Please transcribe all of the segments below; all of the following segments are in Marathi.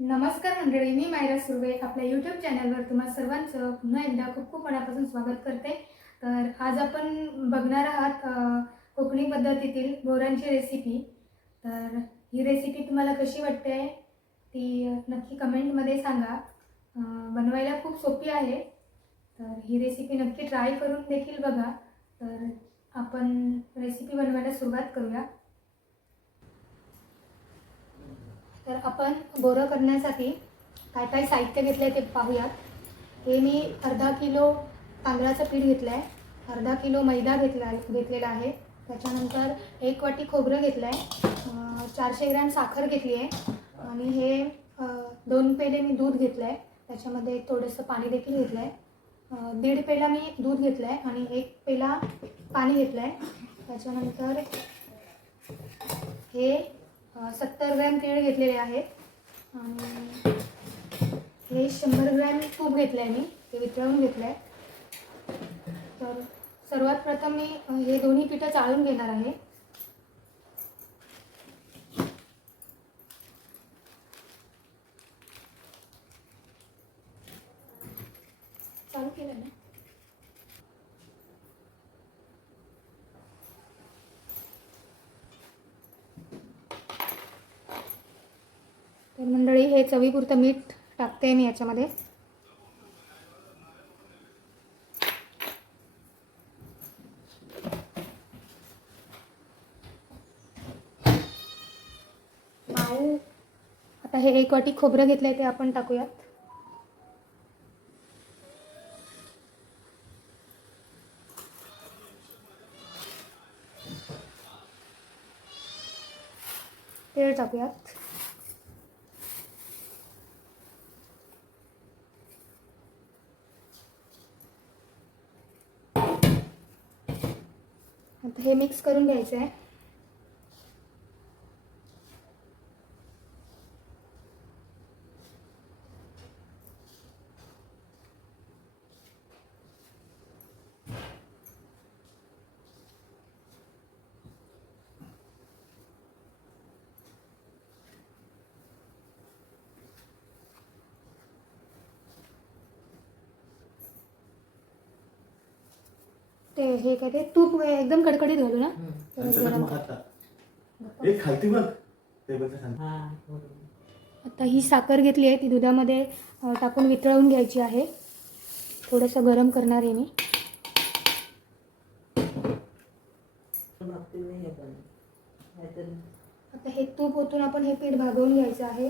नमस्कार मंडळी मी मायरा सुर्वे. आपल्या यूट्यूब चॅनलवर तुम्हा सर्वांचं पुन्हा एकदा खूप खूप मनापासून स्वागत करते. तर आज आपण बघणार आहात कोकणी पद्धतीतील बोरांची रेसिपी तर ही रेसिपी तुम्हाला कशी वाटते ती नक्की कमेंटमध्ये सांगा. बनवायला खूप सोपी आहे. तर ही रेसिपी नक्की ट्राय करून देखील बघा. तर आपण रेसिपी बनवायला सुरुवात करूया. तर आपण बोरं करण्यासाठी काय काय साहित्य घेतलं आहे ते पाहूयात. हे मी अर्धा किलो तांदळाचं पीठ घेतलं आहे अर्धा किलो मैदा घेतला घेतलेला आहे. त्याच्यानंतर एक वाटी खोबरं घेतलं आहे चारशे ग्रॅम साखर घेतली आहे. आणि हे दोन पेले मी दूध घेतलं आहे त्याच्यामध्ये थोडंसं पाणी देखील घेतलं आहे दीड पेला मी दूध घेतलं आहे आणि एक पेला पाणी घेतलं आहे त्याच्यानंतर हे सत्तर ग्रॅम तीळ घेतलेले आहेत. आणि हे शंभर ग्रॅम तूप घेतलं आहे मी ते वितळून घेतलं आहे तर सर्वात प्रथम मी हे दोन्ही पिठं चाळून घेणार आहे चालू केलं ना तर मंडळी हे चवीपुरतं मीठ टाकते मी याच्यामध्ये. आता हे एक वाटी खोबरं घेतलंय ते आपण टाकूयात. तेल टाकूयात. आता हे मिक्स करून घ्यायचं आहे ते हे काय ते तूप एकदम कडकडीत घालू ना. तर गरम आता एक खालती बघ टेबलच्या खाली. आता ही साखर घेतली आहे ती दुधामध्ये अ, टाकून वितळवून घ्यायची आहे. थोडंसं गरम करणार आहे मी. आता हे तूप ओतून आपण हे पीठ भागवून घ्यायचं आहे.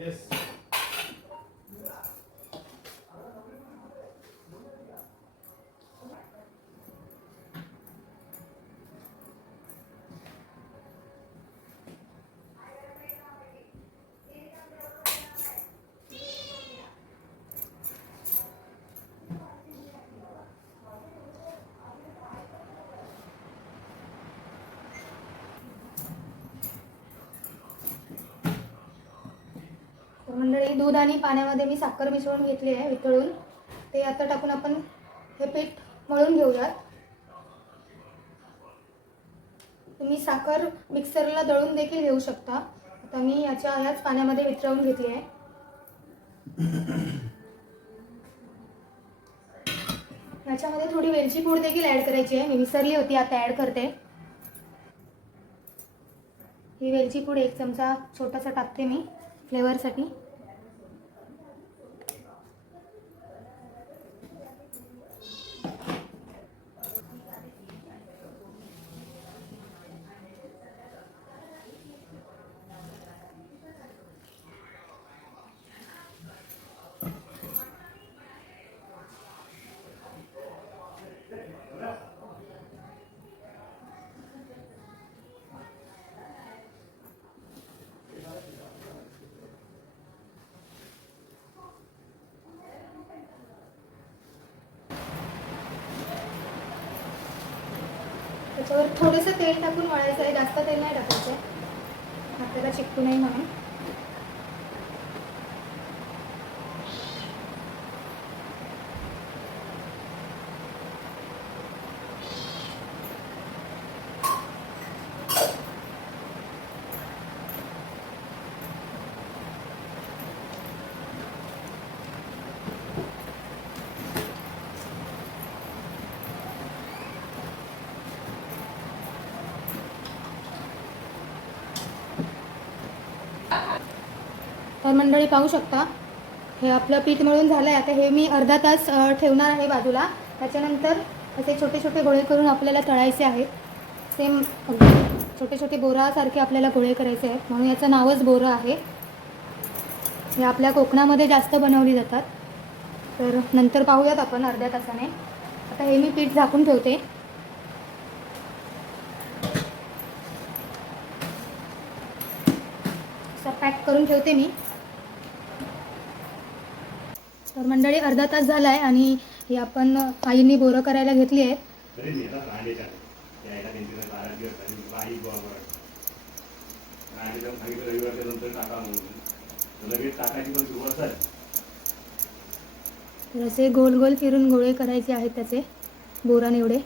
Yes. दूध आणि पाण्यामध्ये मी साखर मिसळून घेतली आहे वितळून. ते आता टाकून आपण हे पीठ मळून घेऊयात. तुम्ही साखर मिक्सरला दळून देखील घेऊ शकता. आता मी याच्या याच पाण्यामध्ये वितळवून घेतली आहे. याच्यामध्ये थोडी वेलची पूड देखील ॲड करायची आहे. मी विसरली होती आता ॲड करते. ही वेलची पूड एक चमचा छोटासा टाकते मी फ्लेवरसाठी. त्याच्यावर थोडंसं तेल टाकून वळायचं आहे. जास्त तेल नाही टाकायचं. आपल्याला चिकटू नाही म्हणून. तर मंडळी पाहू शकता. हे आपलं पीठ मळून झालं आहे आता हे मी अर्धा तास ठेवणार आहे बाजूला. त्याच्यानंतर असे छोटे छोटे गोळे करून आपल्याला तळायचे आहेत सेम छोटे छोटे बोरासारखे आपल्याला गोळे करायचे आहेत. म्हणून याचं नावच बोरं आहे. हे आपल्या कोकणामध्ये जास्त बनवली जातात. तर नंतर पाहूयात आपण अर्ध्या तासाने. आता हे मी पीठ झाकून ठेवते. असं पॅक करून ठेवते मी. तर मंडळी अर्धा तास झाला आहे आणि ही आपण आईंनी बोरं करायला घेतली आहेत. तरी असे गोल गोल फिरून गोळे करायचे आहेत त्याचे. बोराने एवढे.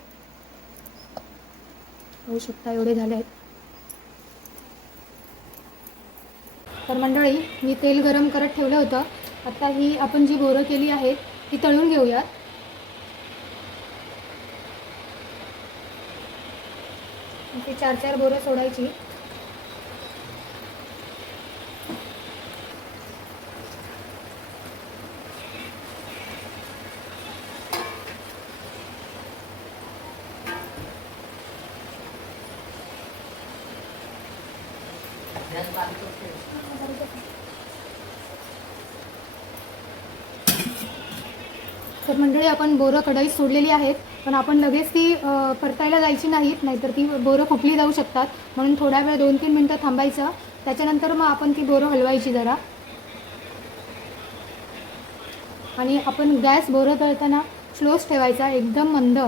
होऊ शकता एवढे झाले आहेत. तर मंडळी मी तेल गरम करत ठेवलं होतं. आता ही आपण जी बोरं केली आहेत ती तळून घेऊयात. ती चार चार बोरं सोडायची. तर मंडळी आपण बोरं कढईत सोडलेली आहेत पण आपण लगेच ती परतायला जायची नाहीत नाहीतर ती बोरं फुटली जाऊ शकतात. म्हणून थोड्या वेळ दोन तीन मिनटं थांबायचं. त्याच्यानंतर मग आपण ती बोरं हलवायची जरा. आणि आपण गॅस बोरं तळताना स्लोच ठेवायचा एकदम मंद.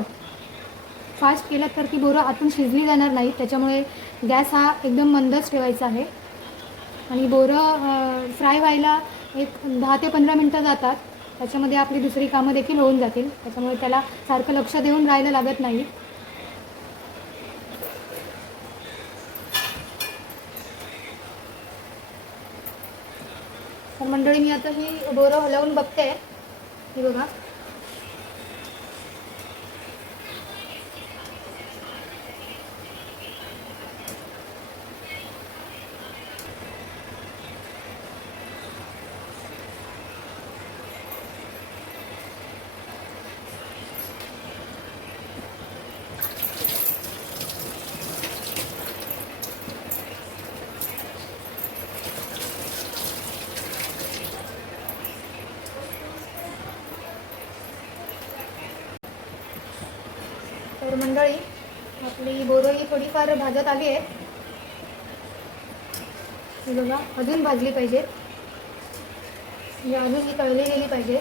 फास्ट केलं तर ती बोरं आतून शिजली जाणार नाही त्याच्यामुळे गॅस हा एकदम मंदच ठेवायचा आहे. आणि बोरं फ्राय व्हायला एक दहा ते पंधरा मिनटं जातात. त्याच्यामध्ये आपली दुसरी कामं देखील होऊन जातील. त्याच्यामुळे त्याला सारखं लक्ष देऊन राहायला लागत नाही. तर मंडळी मी आता ही डोरं हलवून बघते. ही बघा. तर मंडळी आपली बोरं ही थोडीफार भाजत आली आहे बघा अजून भाजली पाहिजे म्हणजे अजून ही तळली गेली पाहिजे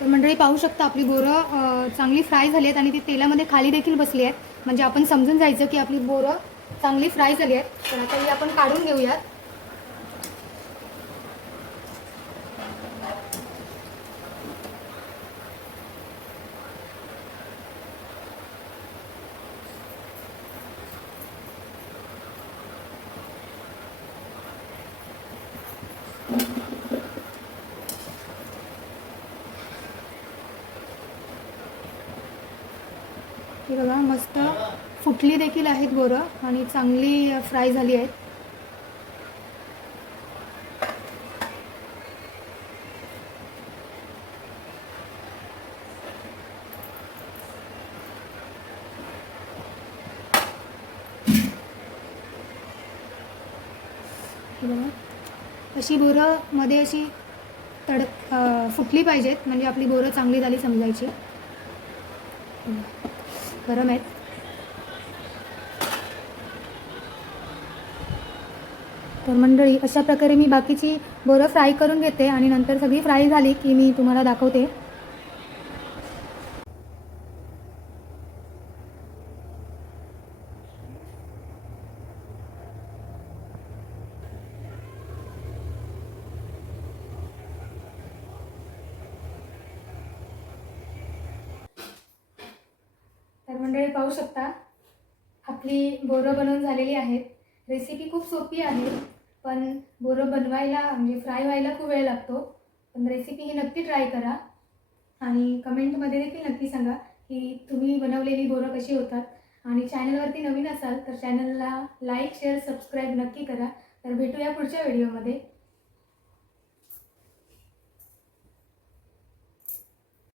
तर मंडळी पाहू शकता आपली बोरं चांगली फ्राय झाली आहेत आणि ती तेलामध्ये खाली देखील बसली आहेत. म्हणजे आपण समजून जायचं की आपली बोरं चांगली फ्राय झाली आहेत. तर आता ही आपण काढून घेऊयात. बघा मस्त फुटली देखील आहेत बोरं आणि चांगली फ्राय झाली आहेत. बघा अशी बोरं मध्ये अशी तड फुटली पाहिजेत म्हणजे आपली बोरं चांगली झाली समजायची. गरम आहेत तर मंडळी अशा प्रकारे मी बाकीची बोरं फ्राय करून घेते आणि नंतर सगळी फ्राय झाली की मी तुम्हाला दाखवते. पाहू शकता. आपली बोरं बनवून झालेली आहेत. रेसिपी खूप सोपी आहे पण बोरं बनवायला म्हणजे फ्राय व्हायला खूप वेळ लागतो. पण रेसिपी ही नक्की ट्राय करा. आणि कमेंटमध्ये देखील नक्की सांगा की तुम्ही बनवलेली बोरं कशी होतात. आणि चॅनलवरती नवीन असाल तर चॅनलला लाईक शेअर सबस्क्राईब नक्की करा. तर भेटूया पुढच्या व्हिडिओमध्ये